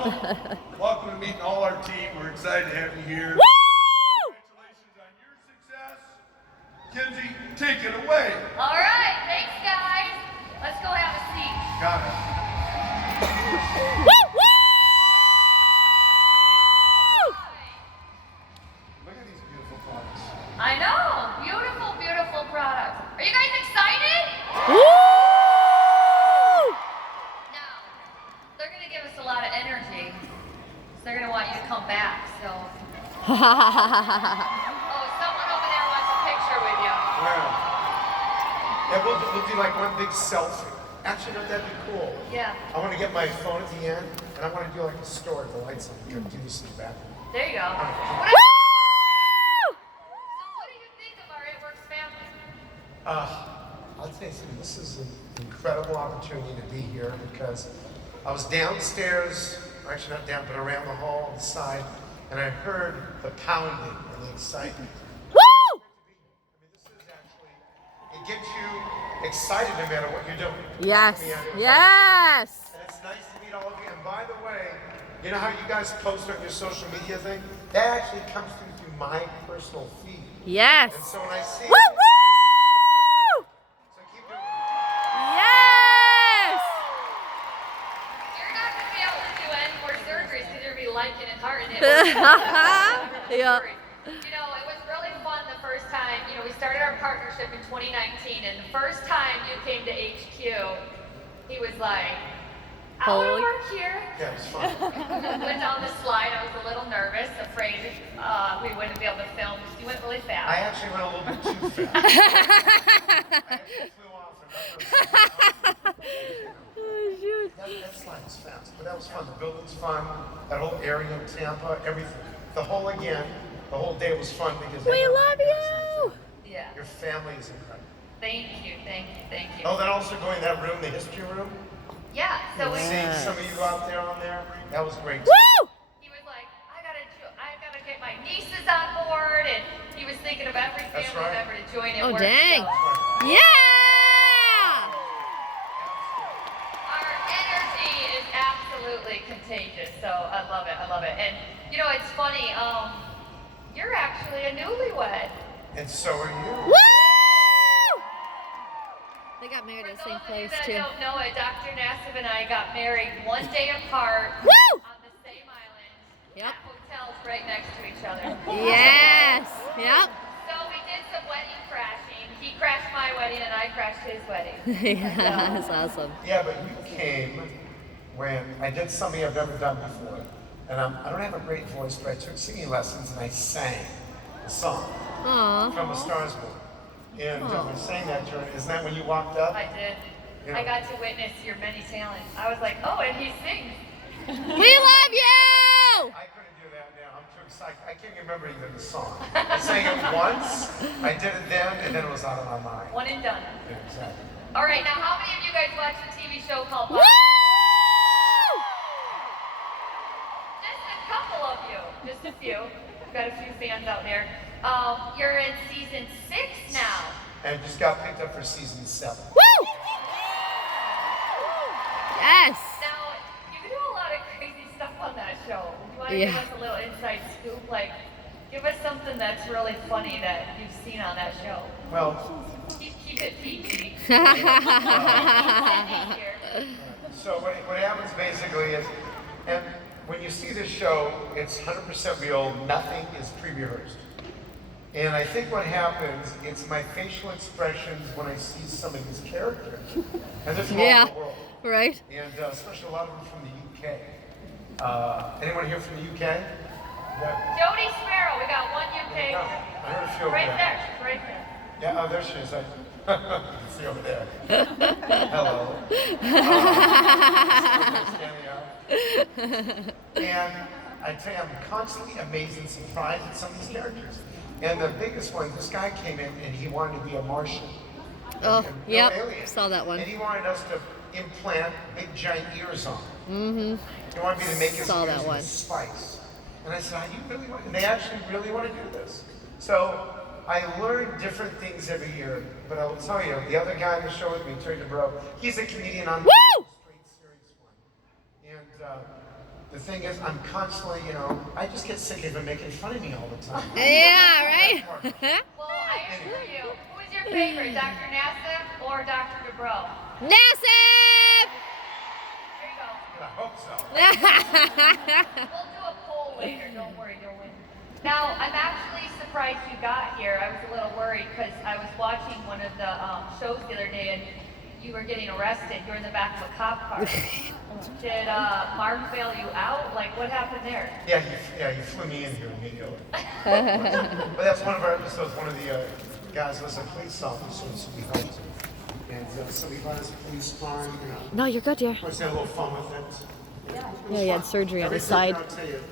Welcome to meeting all our team. We're excited to have you here. Woo! Congratulations on your success. Kinsey, take it away. All right, thanks guys. Let's go have a seat. Got it. Woo! Woo! Look at these beautiful products. I know, beautiful, beautiful products. Are you guys excited? Woo! Now, they're gonna give us a lot of energy. So they're gonna want you to come back, so. Oh, someone over there wants a picture with you. Wow. Yeah, we'll do like one big selfie. Actually, no, that'd be cool. Yeah, I want to get my phone at the end, and I want to do like a story with the lights on. You can do this in the back. there you go. Woo! So what do you think of our It Works family? I'll tell you something, this is an incredible opportunity to be here because I was downstairs, or actually not down, but around the hall on the side, and I heard the pounding and the excitement. Woo! I mean, this is actually, it gets you excited no matter what you're doing. Yes. Yeah, Yes. And it's nice to meet all of you. And by the way, you know how you guys post on your social media thing? That actually comes through my personal feed. Yes. And so when I see Woo! it, Woo! so keep doing it. Yes. You're not gonna be able to do any more surgeries because you're gonna be liking and hearting it. Yeah. You know, it was really fun the first time. You know, we started our partnership in 2019, and the first time you came to HQ, he was like, I want to Holy- work here. Yeah, it's fun. Went down the slide. I was a little nervous, afraid we wouldn't be able to film because you went really I fast. actually went a little bit too fast. I actually flew off and Oh, shoot. that slide was fast, but that was fun. The building's fun. That whole area in Tampa, everything. The whole day was fun because We I know love you. Yeah. Your family is incredible. Thank you, thank you, thank you. Oh, then also going in that room, the history room. Yeah. So we, Seeing some of you out there on there, that was great. Woo! he was like, I gotta get my nieces on board, and he was thinking of every That's family right. member to join it. Oh, dang. Yeah. Our energy is absolutely contagious, so I love it. I love it. And you know, it's funny. You're actually a newlywed. And so are you. Woo! They got married For at the same those of you place that too. don't know it, Dr. NASSIF and I got married one day apart Woo! on the same island Yep. at hotels right next to each other. Yes. Yep. So we did some wedding crashing. He crashed my wedding and I crashed his wedding. Yeah, that's awesome. Yeah, but you came when I did something I've never done before. And I don't have a great voice, but I took singing lessons and I sang a song Aw. from A Star Is Born. And we sang that during, isn't that when you walked up? I did. Yeah. I got to witness your many talents. I was like, oh, and he sings. We love you. I couldn't do that now. I'm too excited. I can't remember even the song. I sang it once, I did it then, and then it was out of my mind. One and done. Yeah, exactly. All right, now how many of you guys watch the TV show called Woo! Just a couple of you. Just a few. We've got a few fans out there. You're in season 6 now. And just got picked up for season 7. Woo! Yes. Now, you do a lot of crazy stuff on that show. You want to Yeah. give us a little inside scoop? Like, give us something that's really funny that you've seen on that show. Well, Keep it PG. so what happens basically is, and when you see this show, it's 100% real, nothing is pre-rehearsed. And I think what happens, it's my facial expressions when I see some of these characters. And they're from all Yeah. over the world. Right. And especially a lot of them from the UK. Anyone here from the UK? Yeah. Jody Sparrow, we got one UK. No, I heard a few over Right there, she's right there. Yeah, oh, there she is. You can see over there. Hello. Standing up. And I tell you, I'm constantly amazed and surprised at some of these characters. And the biggest one, this guy came in and he wanted to be a Martian. Oh, No yep. alien. Saw that one. And he wanted us to implant big giant ears on. Mm-hmm. He wanted me to make his Saw ears that into one. spice. And I said, "Are you really want?" And they actually really want to do this. So I learn different things every year. But I will tell you, the other guy in the show with me, Terry DeBro, he's a comedian on the Woo! straight serious one. And the thing is, I'm constantly, I just get sick of them making fun of me all the time. Yeah, right? Well, I assure you, who is your favorite, Dr. NASSIF or Dr. DeBro? NASSIF! There you go. I hope so. We'll do a poll later. Don't worry, you'll win. Now, I'm actually surprised you got here. I was a little worried because I was watching one of the shows the other day and you were getting arrested. You were in the back of a cop car. Did Mark bail you out? Like, what happened there? Yeah, he flew me in here immediately. But that's one of our episodes. One of the guys was a police officer, so we helped him. And so we bought his police car, No, you're good, dear. I just had a little fun with it. Yeah, he had surgery on his side. I'll tell you,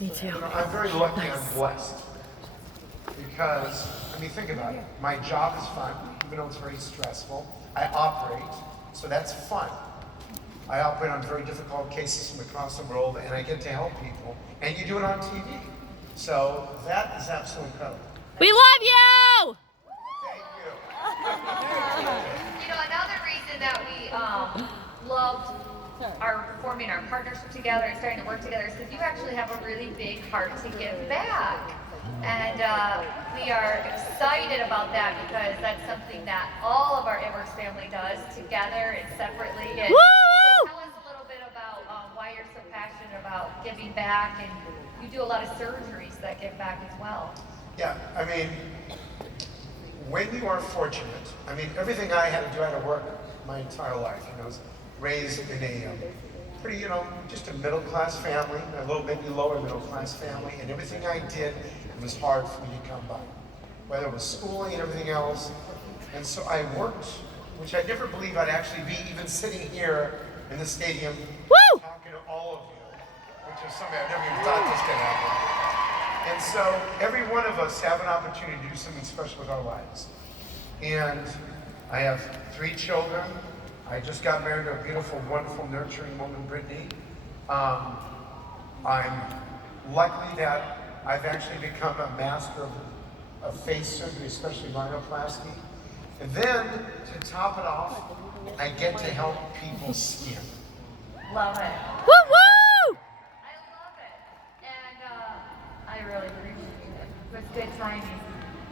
Me too. I'm very lucky, I'm blessed. Because, think about it. My job is fun, even though it's very stressful. I operate, so that's fun. I operate on very difficult cases from across the world, and I get to help people. And you do it on TV. So that is absolutely incredible. We love you! Thank you. Another reason that we loved forming our partnership together and starting to work together is because you actually have a really big heart to give back. And we are excited about that because that's something that all of our Everts family does together and separately. And so tell us a little bit about why you're so passionate about giving back, and you do a lot of surgeries that give back as well. Yeah, when you are fortunate, everything I had to do, I had to work my entire life. I was raised in a pretty, just a middle-class family, a little maybe lower middle-class family, and everything I did, it was hard for me to come by, whether it was schooling and everything else. And so I worked, which I never believed I'd actually be even sitting here in the stadium talking to all of you, which is something I never even thought this could happen. And so every one of us have an opportunity to do something special with our lives. And I have 3 children. I just got married to a beautiful, wonderful, nurturing woman, Brittany. I'm lucky that I've actually become a master of face surgery, especially rhinoplasty. And then, to top it off, I get to help people's skin. Love it. Woo woo! I love it. And I really appreciate it. It was good timing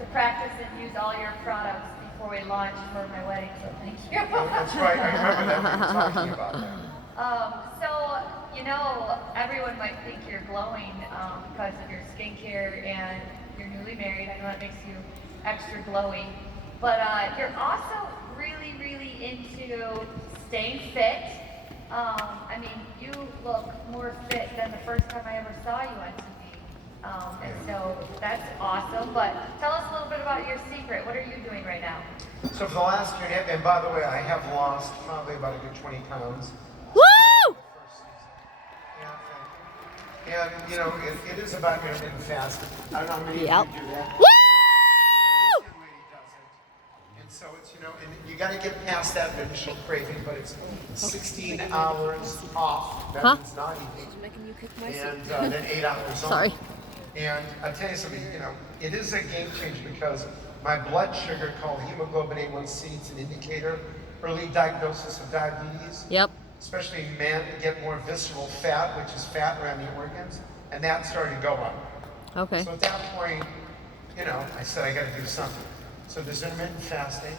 to practice and use all your products before we launched for my wedding, so thank you. That's right, I remember that we were talking about that. Everyone might think you're glowing because of your skincare and you're newly married. I know that makes you extra glowy. But you're also really, really into staying fit. You look more fit than the first time I ever saw you on TV. And so that's awesome. But tell us a little bit about your secret. What are you doing right now? So for the last year, and by the way, I have lost probably about a good 20 pounds. Woo! And it is about intermittent fasting. I don't know how many of you do that. Woo! This young lady does it. And so it's, and you got to get past that initial craving, but it's 16 hours off. That means not eating. And then 8 hours on. Sorry. And I tell you something, it is a game changer because my blood sugar called hemoglobin A1C, it's an indicator, early diagnosis of diabetes. Yep. Especially men get more visceral fat, which is fat around the organs, and that started to go up. Okay. So at that point, I said I got to do something. So there's intermittent fasting,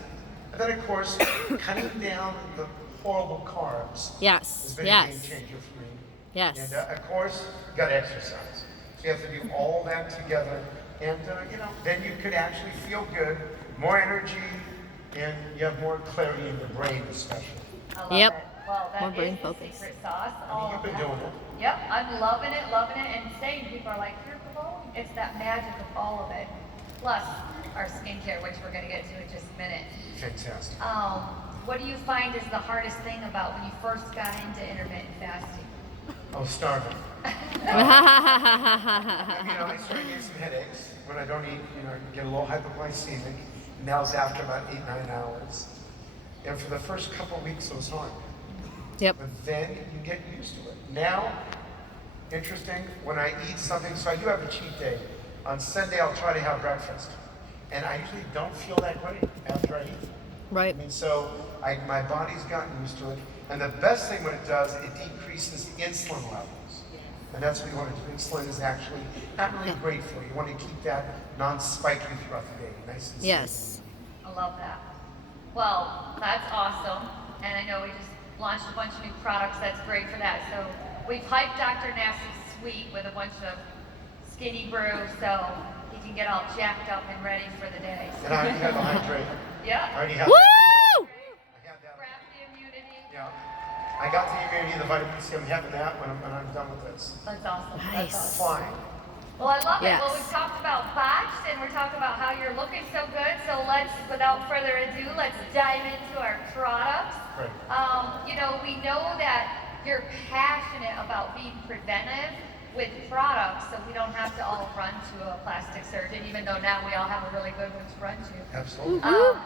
and then of course, cutting down the horrible carbs has been a game changer for me. Yes. And of course, you got to exercise. So you have to do all that together, and then you could actually feel good, more energy, and you have more clarity in your brain, especially. I love Yep. it. Well, that More brain is the focus. secret sauce. You've been doing it. Yep, I'm loving it, and saying people are like, you're glowing. It's that magic of all of it. Plus, our skincare, which we're going to get to in just a minute. Fantastic. What do you find is the hardest thing about when you first got into intermittent fasting? I'm starving. I started getting some headaches when I don't eat, get a little hypoglycemic. And that was after about 8-9 hours. And for the first couple of weeks, it was hard. Yep. But then you get used to it. Now, interesting, when I eat something, so I do have a cheat day. On Sunday, I'll try to have breakfast. And I usually don't feel that great after I eat. Right. So my body's gotten used to it. And the best thing what it does, it decreases insulin levels. And that's what you want to do. Insulin is actually not really great for you. You want to keep that non-spiky throughout the day. Nice and Yes. I love that. Well, that's awesome. And I know we just launched a bunch of new products. That's great for that. So we've hyped Dr. NASSIF's suite with a bunch of skinny brew so he can get all jacked up and ready for the day. And I already have the hydrate. Yeah. I already have Woo! that. I have that. Grab the immunity. Yeah. I got the immunity, the vitamin C. I'm having that when I'm done with this. That's awesome. Nice. That's It's awesome. flying. Well, I love it. Yes. Well, we've talked about botched and we're talking about how you're looking so good. So let's, without further ado, let's dive into our products. Right. You know, we know that you're passionate about being preventive with products, so we don't have to all run to a plastic surgeon, even though now we all have a really good one to run to. Absolutely. Um,